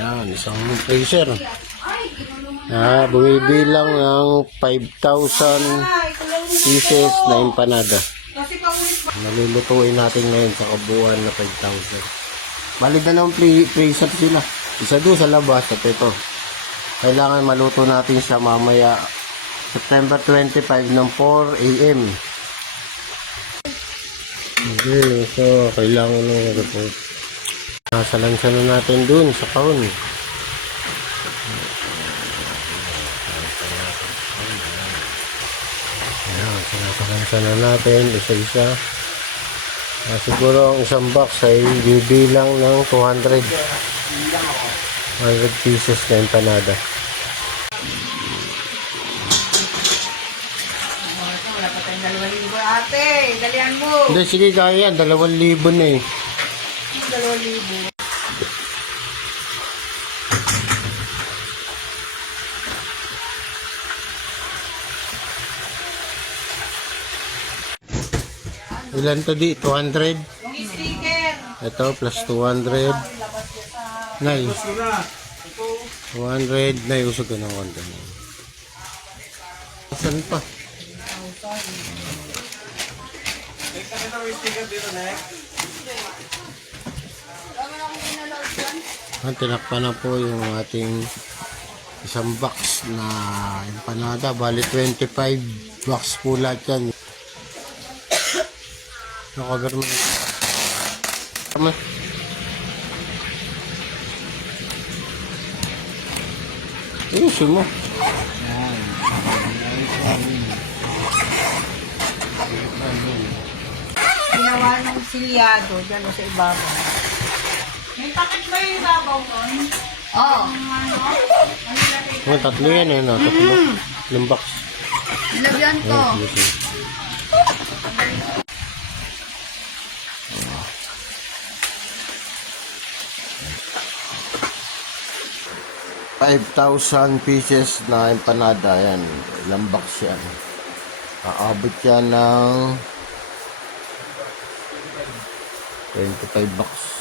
Ayan, isang freezer. Bumibilang ng 5,000 pieces na empanada. Malulutuin natin ngayon sa kabuuan na 5,000. Bali dalawang freezer sila. Isa doon sa labas at ito. Kailangan maluto natin siya mamaya September 25 ng 4 AM. Okay, so kailangan ng report. Nasalansa na natin dun sa kahon. Ayan, sinasalansa na natin isa-isa. Siguro ang isang box ay bibilang ng 200 pieces na empanada. Wala pa tayong 2,000 ate. Dalihan mo. Hindi, sige kaya yan. 2,000 na eh. 2,000. Ilan to di? 200? Yung sticker. Ito plus 200. Nay. 200. Nay, usog ko ng konti. Saan pa? Tinakpan na po yung ating isang box na empanada. Bali 25 box po lahat yan. Nakagar mo. Tama. Ayusin mo. Ginawa ng silyado dyan sa ibabaw. May packet ba yung ibabaw nun? Oo. Tatlo yan eh. No? Tatlo. Ilang box. Nilagyan ko. 5,000 pieces na empanada. Yan. Ilang box yan. Aabot yan ng 25 box.